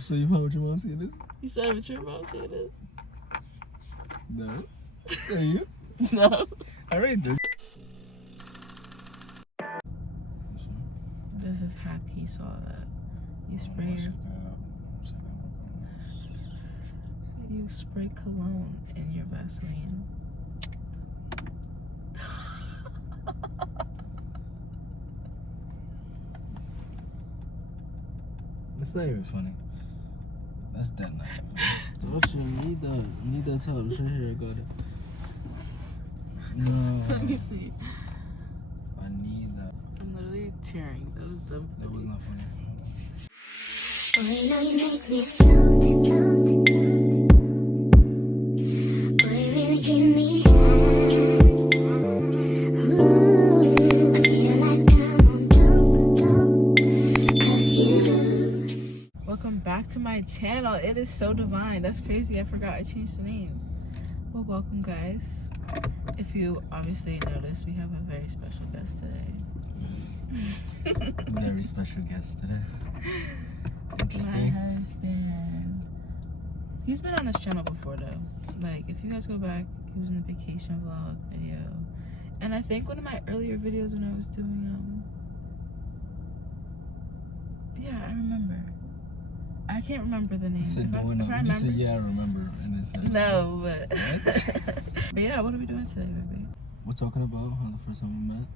So you found with your mom seeing this? You started with your mom seeing this? No. Are you? No. Alright then. There's this hack he saw that you spray cologne in your Vaseline. It's not even funny. That's dead not funny. What you need that tub? Here, go there. No. Let me see. I need that. I'm literally tearing. That was dumb. That was not funny. Boy, now you make me float, float, float. Boy, you really give me high. Ooh, I feel like I'm on dope, 'cause you. Welcome back to my channel. It is so divine. That's crazy. I forgot I changed the name. Well, welcome, guys. If you obviously noticed, we have a very special guest today. Very special guest today. My Interesting. husband. He's been on this channel before though. Like if you guys go back, he was in the vacation vlog video. And I think one of my earlier videos when I was doing yeah, I remember. I can't remember the name. I said no, no. You just said yeah, I remember, and then said no, but what? but yeah, what are we doing today, baby? We're talking about how the first time we met,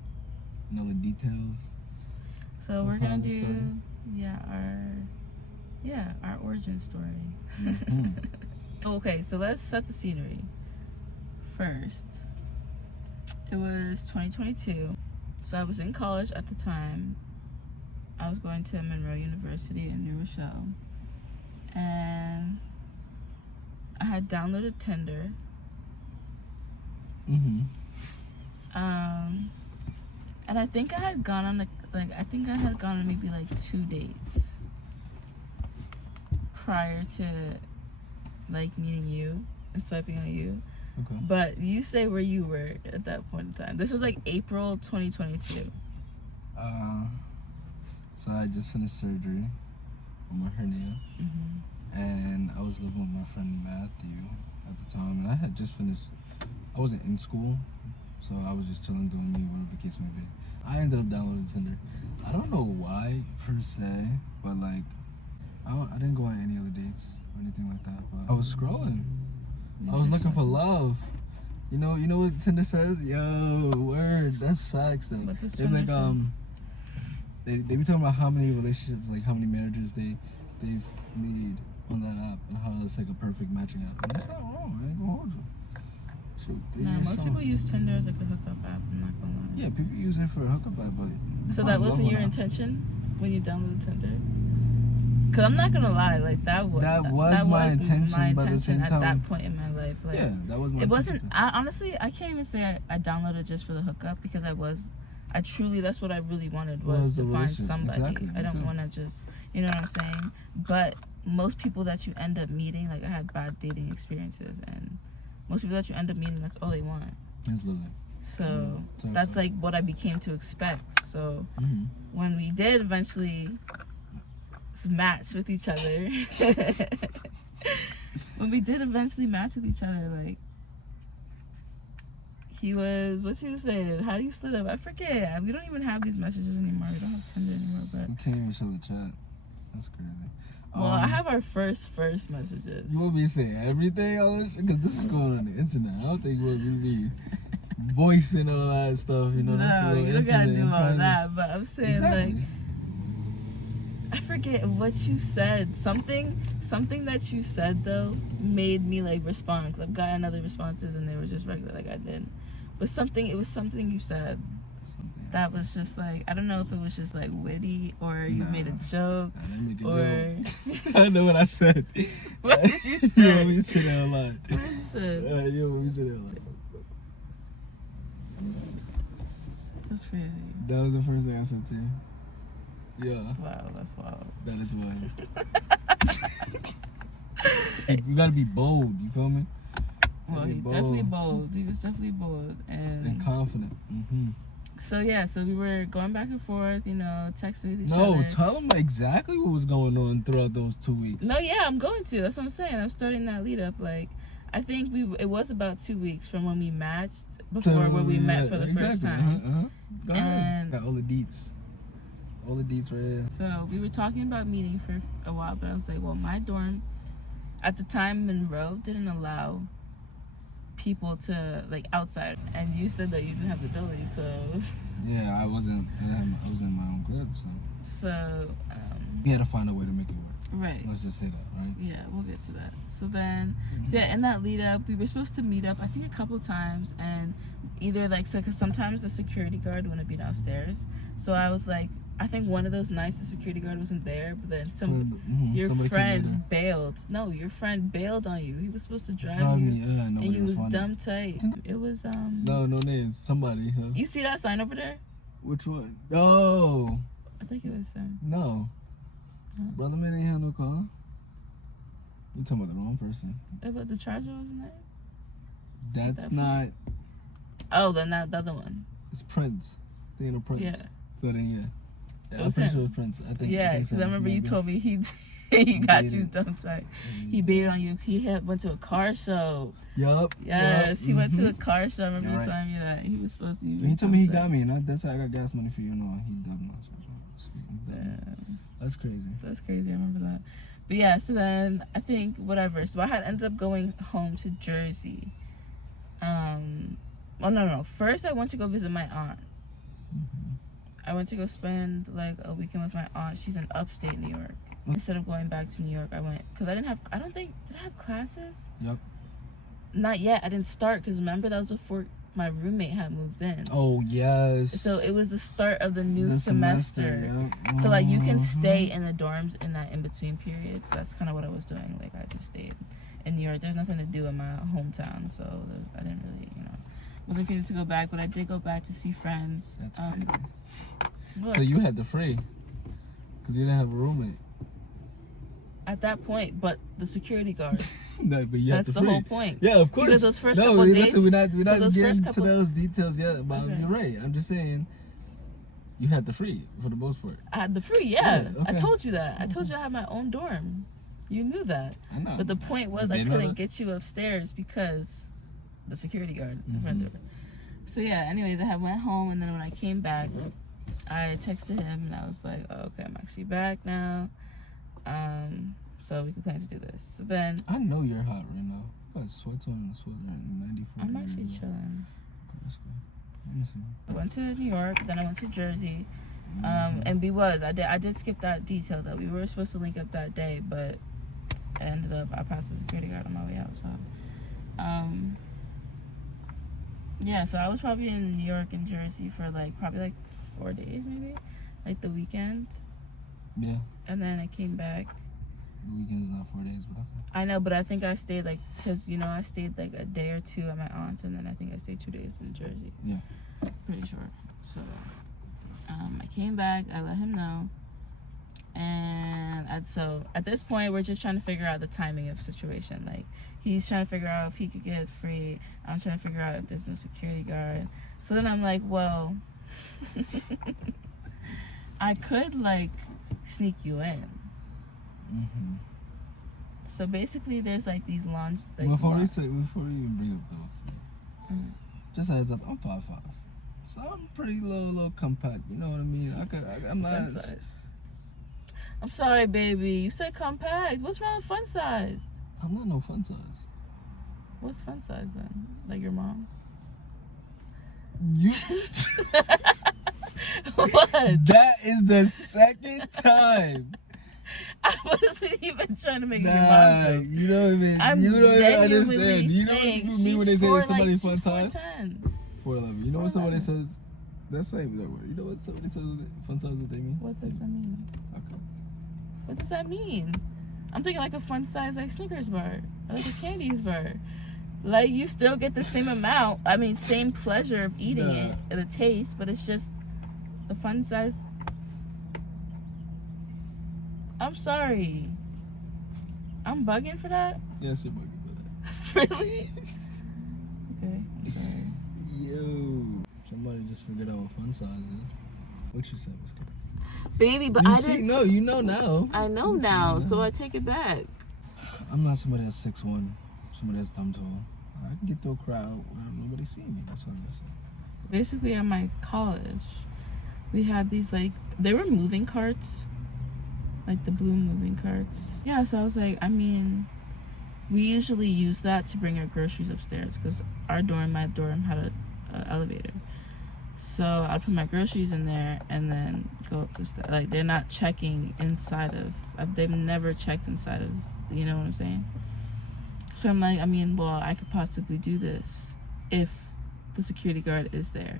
and all the details. So we're gonna do our origin story. Mm-hmm. Okay, so let's set the scenery. First, it was 2022. So I was in college at the time. I was going to Monroe University in New Rochelle. And I had downloaded Tinder. Mm-hmm. And I think I had gone on maybe like 2 dates prior to like meeting you and swiping on you. Okay. But you say where you were at that point in time. This was like April 2022. So I just finished surgery on my hernia. Mm-hmm. And I was living with my friend Matthew at the time, and I had just finished. I wasn't in school, so I was just chilling, doing me, whatever the case may be. I ended up downloading Tinder. I don't know why per se, but like I didn't go on any other dates or anything like that. But I was scrolling. I was looking for love. You know what Tinder says? Yo, word. That's facts though. What does They're like Tinder they be talking about how many relationships, like how many marriages they've made on that app, and how it's like a perfect matching app. And that's not wrong. I ain't gonna hold you. Shoot, Nah, most people use Tinder as like a hookup app. I'm not gonna lie. Yeah, people use it for a hookup app, but So that wasn't your intention when you downloaded Tinder? Cause I'm not gonna lie, like that was my intention, but at the same at time, that point in my life. Like, yeah, that was my. It wasn't. intention. Honestly, I can't even say I downloaded just for the hookup because I truly, that's what I really wanted was to find somebody. Exactly, I don't want to just, you know what I'm saying? But most people that you end up meeting, like I had bad dating experiences, and most people that you end up meeting, that's all they want. Absolutely. So that's like what I became to expect. So when we did eventually match with each other, like he was, what you saying? How do you split up? I forget. We don't even have these messages anymore. We don't have Tinder anymore. But We can't even show the chat. That's crazy. well, I have our first messages. You want me to say everything? Because this is going on the internet. I don't think we'll be voicing all that stuff. You know, that's a No, little you don't gotta intimate do and all private. that. But I'm saying Exactly. like, I forget what you said. Something that you said though made me like respond. Cause I've gotten other responses and they were just regular, like I didn't. But it was something you said that was just like, I don't know if it was just like witty or you made a joke I didn't make a or. joke. I know what I said. What did you You say? want me to say that a lot? What did you say? You want me to say that a lot? That's crazy. That was the first thing I said to you. Yeah. Wow, that's wild. That is why. You gotta be bold, you feel me? Well, Be he definitely bold. He was definitely bold and confident. So we were going back and forth, texting with each No, other. tell them exactly what was going on throughout those 2 weeks. No, yeah, I'm going to. That's what I'm saying. I'm starting that lead up. Like, I think it was about 2 weeks from when we matched before where we met for the first time. Go ahead. And Got all the deets. All the deets right here. so we were talking about meeting for a while, but I was like, well, my dorm at the time, Monroe didn't allow people to, like, outside. And you said that you didn't have the ability, so... Yeah, I was in my own crib, so... So, we had to find a way to make it work. Right. Let's just say that, right? Yeah, we'll get to that. So then, in that lead up, we were supposed to meet up, I think a couple times, and either, like, so, because sometimes the security guard wouldn't be downstairs. So I was like, I think one of those nights the security guard wasn't there, but then your friend bailed. No, your friend bailed on you. He was supposed to drive you, and he was dumb tight. It was No names. Somebody. Huh? You see that sign over there? Which one? Oh. I think it was him. No. Brother man ain't have no car. You talking about the wrong person. But the charger wasn't there. That's not. Oh, then not the other one. It's Prince. They ain't no Prince. Yeah. So then yeah, I'm was pretty him. sure it was Prince. I think. Yeah, because I remember you told me he got you dumb tight. He baited on you. He went to a car show. Yup. Yes, he went to a car show. I remember you Right. telling me that he was supposed to. He told me he got me, and that's how I got gas money for you. He dubbed me. That's crazy. That's crazy. I remember that. But yeah, so then I think whatever. So I had ended up going home to Jersey. Oh no. First I went to go visit my aunt. I went to go spend like a weekend with my aunt. She's in upstate New York. Instead of going back to New York, I went because did I have classes? Yep. Not yet. I didn't start because remember that was before my roommate had moved in. Oh yes. So it was the start of the new The semester. Yep. So like you can stay in the dorms in that in between period. So that's kind of what I was doing. Like I just stayed in New York. There's nothing to do in my hometown, so I didn't really, wasn't feeling to go back. But I did go back to see friends. That's crazy. So you had the free because you didn't have a roommate. At that point, but the security guard. No, but you had That's the the free. whole point. Yeah, of course. Because those first no, couple of days. listen, we're not those getting first to couple- those details yet. But Okay. you're right. I'm just saying, you had the free for the most part. I had the free, yeah. Yeah, okay. I told you that. I told you I had my own dorm. You knew that. I know. But the point was They I know couldn't that. get you upstairs because the security guard. Mhm. So yeah, anyways, I went home, and then when I came back, I texted him and I was like, oh, okay, I'm actually back now. So we can plan to do this. So then I know you're hot right now. You got sweats on and a sweater and 94. I'm actually degrees. chilling. Okay, that's good. Let me see. I went to New York, then I went to Jersey. Mm-hmm. And I did skip that detail that we were supposed to link up that day, but I passed the security guard on my way out. So, yeah, so I was probably in New York and Jersey for probably 4 days, maybe, like the weekend. Yeah, And then I came back. the weekend's not 4 days, but okay. I know, but I think I stayed because I stayed like a day or two at my aunt's, and then I think I stayed 2 days in Jersey. Yeah. Pretty sure. So, I came back. I let him know. And so at this point, we're just trying to figure out the timing of the situation. Like, he's trying to figure out if he could get free. I'm trying to figure out if there's no security guard. So then I'm like, well, I could, sneak you in. Mm-hmm. So basically, there's, these lounge... Before you even bring up those, Mhm. just a heads up, I'm 5'5". So I'm pretty little compact, you know what I mean? I'm not... Fun size. I'm sorry, baby. You said compact. What's wrong with fun size? I'm not no fun size. What's fun size then? Like your mom? You... What? That is the second time. I wasn't even trying to make your mom Nah, joke. you don't even. I'm you don't even genuinely understand. You know saying what you mean when they say that somebody's fun she's size? 4'10". 4'11". You know what somebody 4'11". says? That's not even that word. You know what somebody says? Fun size? What they mean? What does that mean? Okay. What does that mean? I'm thinking like a fun size Snickers bar, or like a candies bar. Like you still get the same amount. I mean, same pleasure of eating it, and the taste, but it's just the fun size. I'm sorry. I'm bugging for that? Yes, you're bugging for that. Really? Okay, I'm sorry. Yo. Somebody just figured out what fun size is. What you said was crazy. Baby, but You I see, didn't. no, you know now. I know You see now, so I take it back. I'm not somebody that's 6'1", somebody that's dumb tall. I can get through a crowd where nobody see me. That's what I'm saying. Basically, at my college, we had these, like, they were moving carts. Like the blue moving carts. Yeah, so I was like, I mean, we usually use that to bring our groceries upstairs because my dorm had a elevator. So I'd put my groceries in there and then go up the stairs. Like, they're not checking inside of, they've never checked inside of, you know what I'm saying? So I'm like, I mean, well, I could possibly do this if the security guard is there.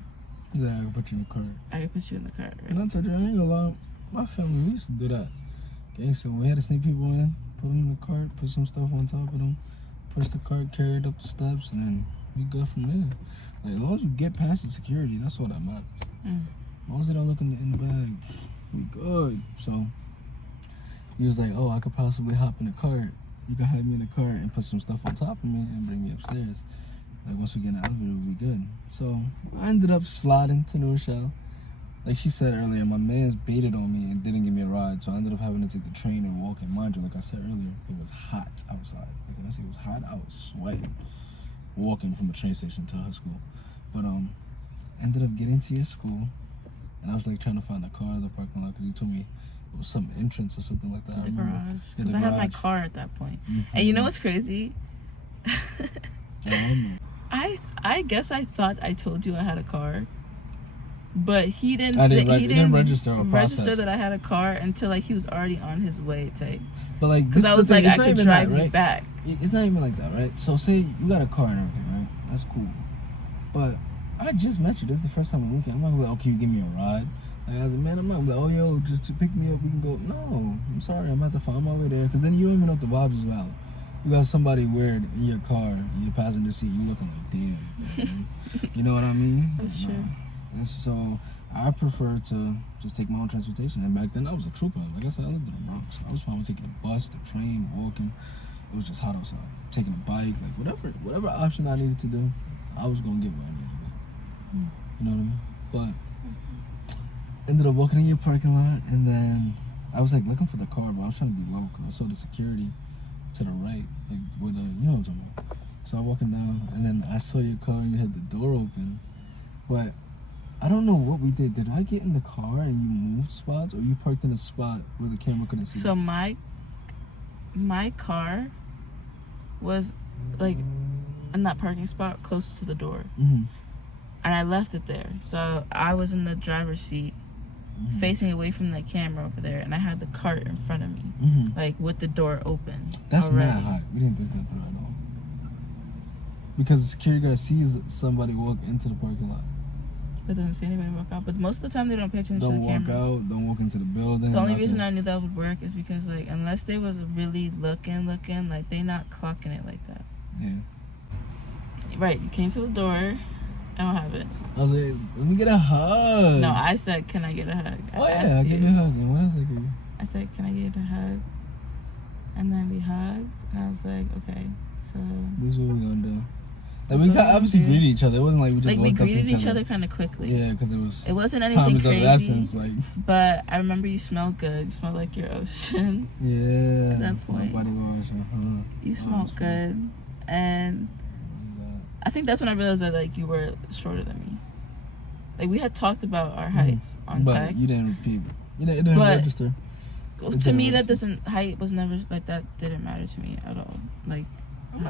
Yeah, I can put you in the cart. I could put you in the cart, right? And I told you, I ain't gonna lie, my family, we used to do that. Okay, so we had to sneak people in, put them in the cart, put some stuff on top of them, push the cart, carry it up the steps, and then we go from there. Like, as long as you get past the security, that's all that matters. As long as they don't look in the bag, we good. So he was like, oh, I could possibly hop in the cart. You can have me in the cart and put some stuff on top of me and bring me upstairs. Like, once we get in the elevator, we'll be good. So I ended up sliding to New Rochelle. Like she said earlier, my man's baited on me and didn't give me a ride, so I ended up having to take the train and walk. And mind you, like I said earlier, it was hot outside. Like when I say it was hot, I was sweating walking from the train station to her school. But ended up getting to your school, and I was like trying to find a car in the parking lot because you told me it was some entrance or something like that. The garage. Yeah, Because the I had my garage. car at that point. Mhm. And you know what's crazy? Um, I guess I thought I told you I had a car, but he didn't. I didn't, he it didn't register or register process. that I had a car until like he was already on his way type. But like, Because this I is was the thing, like, it's I not could even that, drive you right? back. It's not even like that, right? So say you got a car and everything, right? That's cool. But I just met you. This is the first time I'm looking. I'm not gonna be like, okay, you give me a ride. Like, I was like, man, I'm not gonna be like, oh, yo, just to pick me up, we can go. No, I'm sorry, I'm gonna have to find my way there. Because then you don't even know if the vibes is valid. You got somebody weird in your car, in your passenger seat, you looking like, damn. Man. You know what I mean? That's true. And so I prefer to just take my own transportation. And back then I was a trooper. Like I said, I lived in the Bronx. I was fine with taking a bus, the train, walking. It was just hot outside. Taking a bike, like whatever option I needed to do, I was gonna get what I needed to do. You know what I mean? But ended up walking in your parking lot, and then I was like looking for the car, but I was trying to be low because I saw the security to the right, like with the, you know what I'm talking about. So I'm walking down, and then I saw your car, and you had the door open, but I don't know what we did. Did I get in the car and you moved spots, or you parked in a spot where the camera couldn't see? So my car was like in that parking spot closest to the door, Mm-hmm. and I left it there. So I was in the driver's seat, Mm-hmm. facing away from the camera over there, and I had the cart in front of me, Mm-hmm. like with the door open. That's already. mad hot. We didn't think that through at all. Because the security guard sees somebody walk into the parking lot. But doesn't see anybody walk out. But most of the time they don't pay attention Don't to the walk camera. out, don't walk into the building. The only nothing. reason I knew that would work is because, like, unless they was really looking, like, they not clocking it like that. Yeah. Right, you came to the door. I don't have it. I was like, let me get a hug. No, I said, can I get a hug? I Oh yeah, asked I'll give you a hug. And what else I give you? I said, can I get a hug? And then we hugged, and I was like, okay, so... This is what we're gonna do. That's Like, we what we're obviously gonna do. greeted each other. It wasn't like we just Like, we walked up to greeted each other kind of quickly. Yeah, because It wasn't time anything is of the crazy, essence. Like, but I remember you smelled good. You smelled like your ocean. yeah. At that point. My body wash. You Oh, smelled that's good. And I think that's when I realized that, like, you were shorter than me. Like, we had talked about our heights on but text. you didn't repeat. It didn't But- register. Well, It to didn't me, that register. doesn't, height was never, like, that didn't matter to me at all. Like,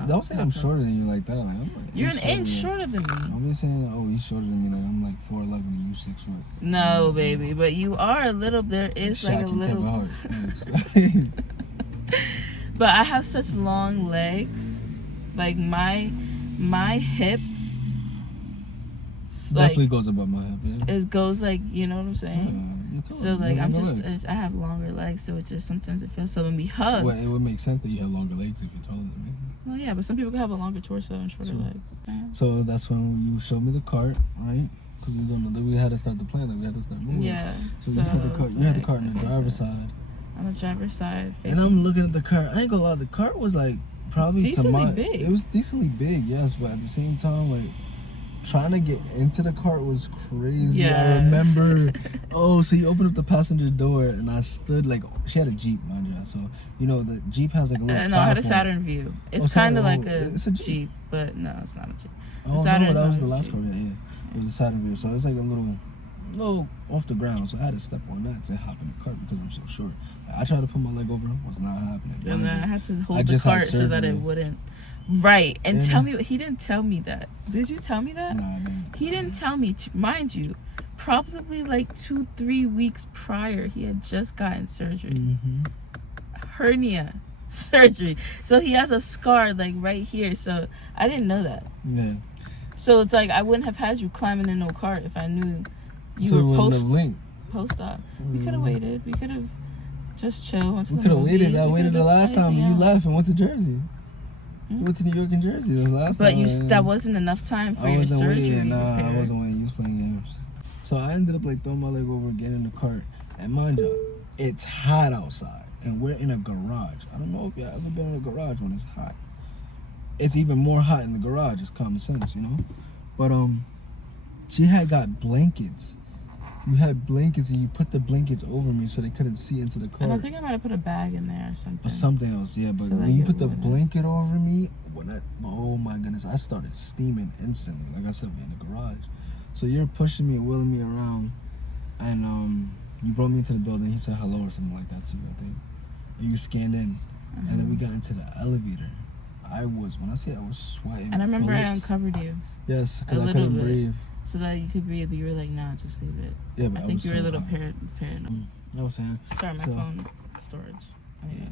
Don't say I'm shorter than you like that. Like, I'm like You're an inch shorter. shorter than me. I'm just saying, oh, he's shorter than me. Like, I'm like 4'11" and you 6 foot. No, baby, but you are a little, there is like a Shaq and little. Kevin Hart. But I have such long legs. Like, my hip, like, Definitely goes above my head. Yeah. it goes like, you know what I'm saying? You're tall. So, You like, have I'm longer just, legs. I have longer legs, so it just sometimes it feels so when we hug. Well, it would make sense that you have longer legs if you're taller than me. Well, yeah, but some people can have a longer torso and shorter True. legs. Yeah. So that's when you showed me the cart, right? Because we had to start the plan. Like, we had to start moving. Yeah. So you had the it cart. was You had the like, cart on the okay, driver's so side. On the driver's side. And I'm looking at the cart. I ain't gonna lie, the cart was like probably Decently to my. big. It was decently big, yes, but at the same time, like trying to get into the cart was crazy. I Yeah. remember. Oh, so you opened up the passenger door, and I stood like she had a Jeep, mind you. So you know the Jeep has like a little. No, I had a platform. Saturn View. It's Oh, kind of Saturn. like a, It's a Jeep. but no, it's not a Jeep. Oh Saturn no, is that not was a the last Jeep. car. Yeah. It was a Saturn View, so it's like a little off the ground. So I had to step on that to hop in the cart because I'm so short. I tried to put my leg over, was not happening. And then I had to I hold the just had cart so that it surgery. wouldn't. Right. And Yeah. tell me, he didn't tell me that. Did you tell me that? Nah, I didn't. He didn't tell me, mind you, probably like 2-3 weeks prior, he had just gotten surgery. Mm-hmm. Hernia surgery. So he has a scar like right here. So I didn't know that. Yeah. So it's like I wouldn't have had you climbing in no cart if I knew you So it were wouldn't have linked. post op. We could have waited. We could have just chilled. We could have waited. I waited the last time you left and went to Jersey. You went to New York and Jersey the last But time. that wasn't enough time for I your wasn't surgery. waiting. Nah, I repair. wasn't waiting. You was playing games. So I ended up like throwing my leg over, getting in the cart. And mind you, it's hot outside. And we're in a garage. I don't know if y'all ever been in a garage when it's hot. It's even more hot in the garage. It's common sense, you know? But she had got blankets. You had blankets and you put the blankets over me so they couldn't see into the cart. And I think I might have put a bag in there or something. Or something else, yeah. But So when you like put the it wouldn't- blanket over me, oh my goodness, I started steaming instantly. Like I said, we're in the garage. So you're pushing me and wheeling me around, and you brought me into the building. He said hello or something like that to you, I think. And you scanned in, and then we got into the elevator. When I say I was sweating. And I remember I bullets. uncovered you Yes, a because I little couldn't bit. breathe. so that you could breathe. But you were like, nah, just leave it. Yeah, but I think was you were a so little hot. paranoid. You know what I'm saying? Sorry, my So- phone storage. Anyways.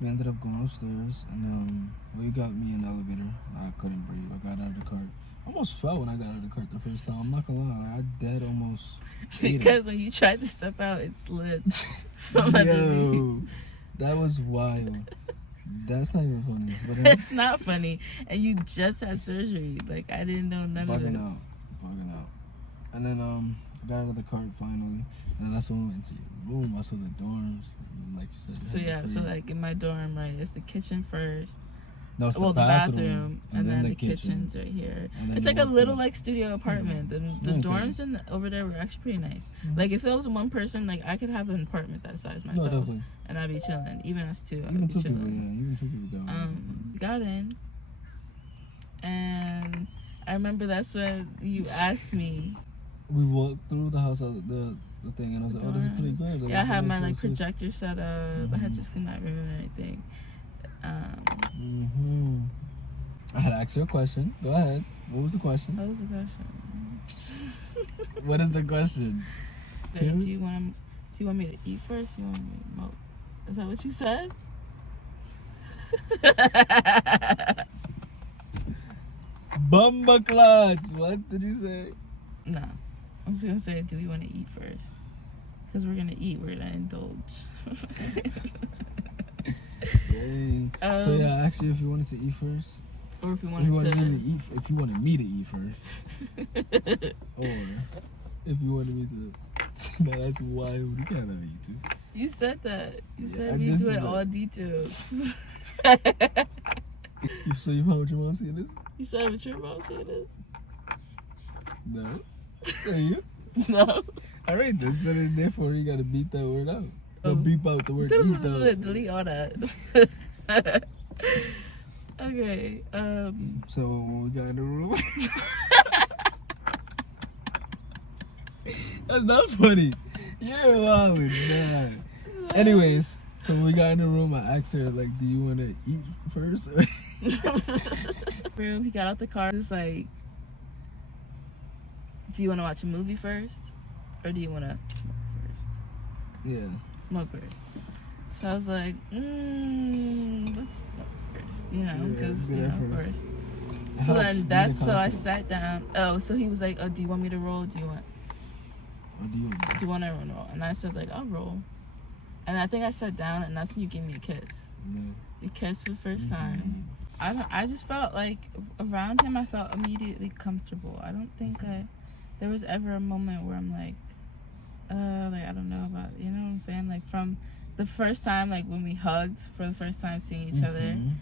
We ended up going upstairs, and you got me in the elevator. I couldn't breathe. I got out of the cart. I almost fell when I got out of the cart the first time. I'm not gonna lie, I dead almost. ate it. Because when you tried to step out, it slid from underneath. Yo, that was wild. That's not even funny. But It's not funny. And you just had surgery. Like, I didn't know none of bugging this. out. And then I got out of the cart finally, and then that's when we went to your room. I saw the dorms, and like you said. you So had yeah, the so crib. like in my dorm, right, it's the kitchen first. No, it's Well, the bathroom, and then the kitchen. kitchen's right here. And then It's you like a walk little through. like studio apartment. The Really dorms over there were actually pretty nice. Mhm. Like if it was one person, like I could have an apartment that size No, myself, definitely. and I'd be chilling. Even us two, I'd Even be two people, chilling. yeah. Even two people got We got in, and I remember that's when you asked me. We walked through the house, the thing, and I was like, oh, this is pretty good. Like, Yeah, I this had is my so like sweet. projector set up. I had Mhm. just cleaned my room and everything. I had asked you a question. Go ahead. What was the question? What was the question? What is the question? Like, Two? do you want me to eat first? You want me to smoke? Is that what you said? Bumba clots. What did you say? No, I was gonna say, do we want to eat first? Because we're gonna eat. We're gonna indulge. Dang. So yeah, I asked you if you wanted to eat first. Or if we If wanted you wanted to. me to eat, if you wanted me to eat first, or if you wanted me to. No, that's wild. You can't let me eat too. You said that. You Yeah, said I we just do it said all that. details. So you found what your mom saying this? You said what your mom said is? No. Are you? No. All right, then. So then, therefore, you gotta beat that word out. Oh. Don't beep out the word eat though. Delete all that. Okay. So when we got in the room, that's not funny. You're wild, man. Anyways, so when we got in the room, I asked her like, "Do you want to eat first?" Room. He got out the car. He was like, "Do you want to watch a movie first, or do you want to smoke first? Yeah. Smoke first." So I was like, let's smoke first, you know, Yeah, because do that of first. course. It So helps then with that's the so I confidence. sat down. Oh, so he was like, "Oh, do you want me to roll? Do you want to roll?" And I said like, "I'll roll." And I think I sat down, and that's when you gave me a kiss. Yeah. We kissed for the first Mm-hmm. time. I just felt like around him, I felt immediately comfortable. I don't think there was ever a moment where I'm like I don't know about, you know what I'm saying? Like from the first time, like when we hugged for the first time, seeing each other, Mhm.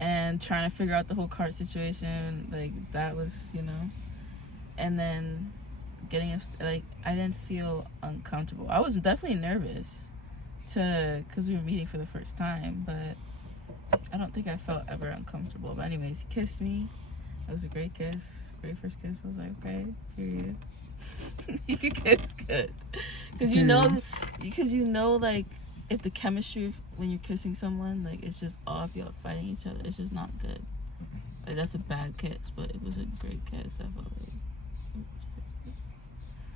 and trying to figure out the whole cart situation. Like, that was, you know. And then getting like, I didn't feel uncomfortable. I was definitely nervous because we were meeting for the first time, but I don't think I felt ever uncomfortable. But anyways, he kissed me. It was a great kiss, great first kiss. I was like, okay, period. You can kiss good, because you know, like, if the chemistry when you're kissing someone, like, it's just off, y'all fighting each other, it's just not good. Like, that's a bad kiss, but it was a great kiss. I felt like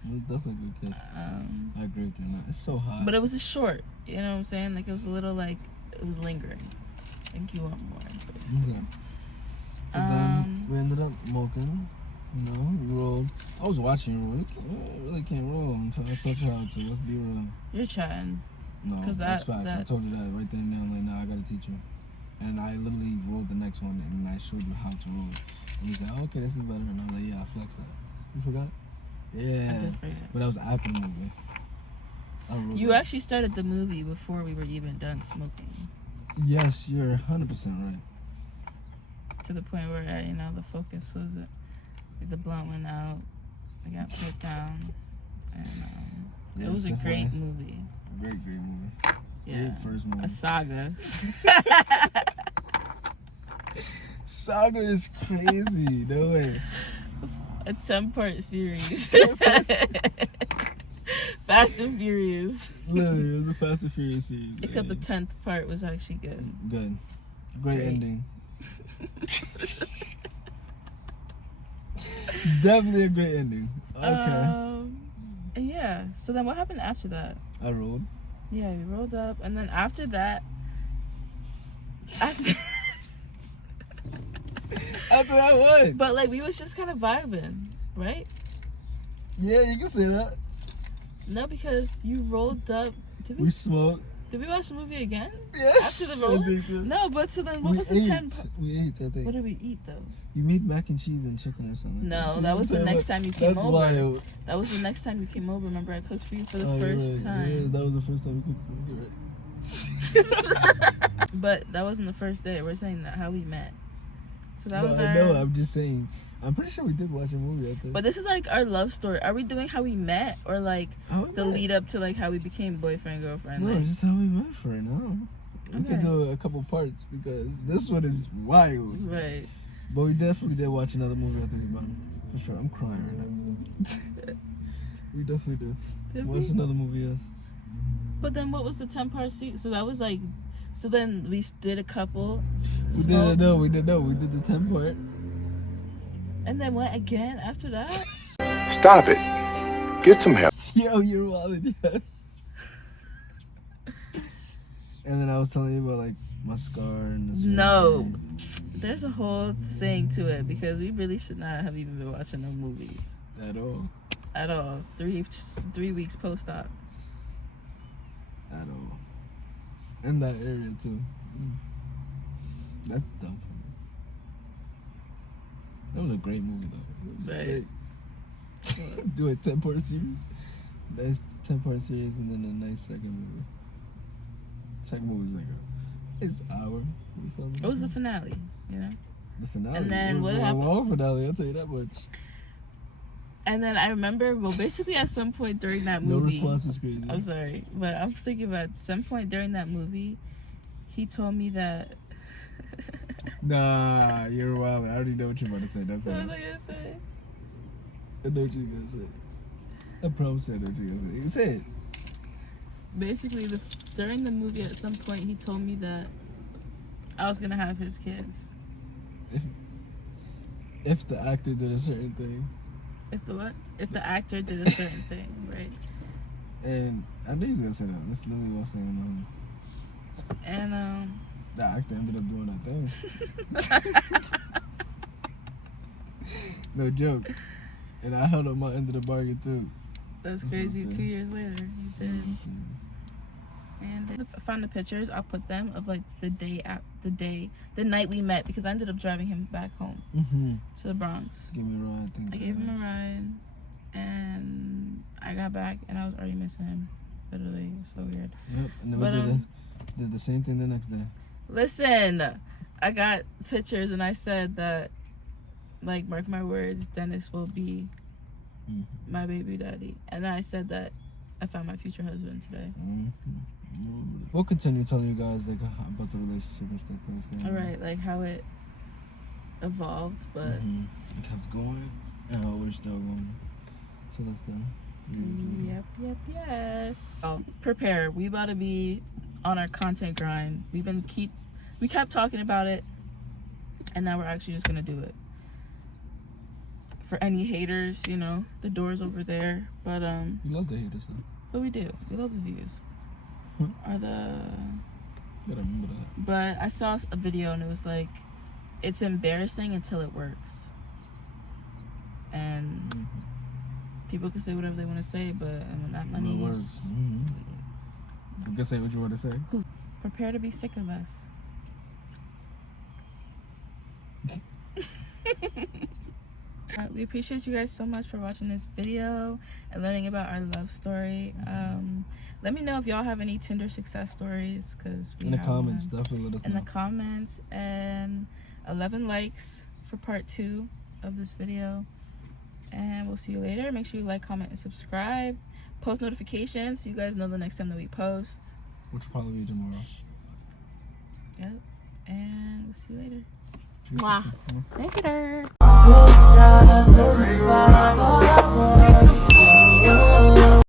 it was definitely a good kiss. I agree with you. It's so hot. But it was a short, you know what I'm saying? Like, it was a little, like, it was lingering. I think you want more. Okay. But then we ended up smoking. You know, we rolled. I was watching you roll. You really can't roll until I taught you how to. Let's be real. You're chatting. No, that's facts. I told you that right there and then. I'm like, nah, I gotta teach you. And I literally rolled the next one and I showed you how to roll it. And he's like, oh, okay, this is better. And I'm like, yeah, I flexed that. You forgot? Yeah. I did forget. But I was after the movie. You actually started the movie before we were even done smoking. Yes, you're 100% right. To the point where, you know, the focus was the blunt went out. I got put down. And it was a great movie. Great movie. Yeah. Great first movie. A saga. Saga is crazy. No way. A 10-part series. Fast and Furious. Literally, it was a Fast and Furious series. Except the 10th part was actually good. Good. Great ending. Definitely a great ending. Okay. Yeah. So then what happened after that? I rolled. Yeah, we rolled up, and then after that, after that what? But like, we was just kind of vibing, right? Yeah, you can say that. No, because you rolled up. We smoked. Did we watch the movie again? Yes. After the rolling? No, but so then what was the 10? We ate, I think. What did we eat though? You made mac and cheese and chicken or something. No, that was the next time you came over. Wild. That was the next time you came over. Remember, I cooked for you for the first right. time. Yeah, that was the first time we cooked for you. Right. But that wasn't the first day. We're saying that how we met. So that was our. I know. I'm just saying. I'm pretty sure we did watch a movie after. But this is like our love story. Are we doing how we met, or like the lead up to like how we became boyfriend girlfriend? No, like? it's just how we met for now. We could do a couple parts because this one is wild. Right. But we definitely did watch another movie after we met. For sure. I'm crying right now. We definitely did. Watch another movie, yes. But then what was the 10-part series? So that was like, so then we did a couple. We did the 10 part. And then what again after that? Stop it. Get some help. Yo, you're wild, yes. And then I was telling you about like my scar and this. No. There's a whole thing to it because we really should not have even been watching no movies. At all. At all. 3 weeks post-op. At all. In that area too. That's dumb for me. That was a great movie though. Right. Great. Do a 10-part series. Nice 10-part series and then a nice second movie. Second movie was like it's an hour. You feel me? It was the finale, you know? The finale. And then it was what a happened? long finale, I'll tell you that much. And then I remember, well, basically at some point during that movie. No response is crazy. I'm sorry, but I'm thinking about at some point during that movie, he told me that. Nah, you're wild. I already know what you're about to say. That's What all. was I gonna say? I know what you're gonna say. I promise I know what you're gonna say. Say it. Basically, during the movie, at some point, he told me that I was gonna have his kids. If the actor did a certain thing. If the what? If the actor did a certain thing, right? And I knew he was gonna say that. That's literally what I was saying. And the actor ended up doing that thing. No joke. And I held up my end of the bargain too. That's crazy. 2 years later, he did. And if I found the pictures, I'll put them of like the night we met because I ended up driving him back home to the Bronx. Give me a ride. I gave him a ride, and I got back, and I was already missing him. Literally, it was so weird. Yep. And then we did the same thing the next day. Listen, I got pictures and I said that, like, mark my words, Dennis will be my baby daddy. And I said that I found my future husband today. We'll continue telling you guys like about the relationship and stuff that was going on. Alright, like how it evolved, but It kept going, and we're still going. So that's the reason. Yes. Oh, prepare. We about to be on our content grind. We kept talking about it, and now we're actually just gonna do it. For any haters, you know, the door's over there. But You love the haters though. but we do. We love the views. You Gotta remember that. But I saw a video and it was like, it's embarrassing until it works. And people can say whatever they want to say, but when that money No is... words. You can say what you want to say. Prepare to be sick of us. We appreciate you guys so much for watching this video and learning about our love story. Let me know if y'all have any Tinder success stories, because In the comments, definitely let us know. in the comments. And 11 likes for part 2 of this video, and we'll see you later. Make sure you like, comment, and subscribe. Post notifications so you guys know the next time that we post. Which will probably be tomorrow. Yep. And we'll see you later. Cheers. Mwah. Later.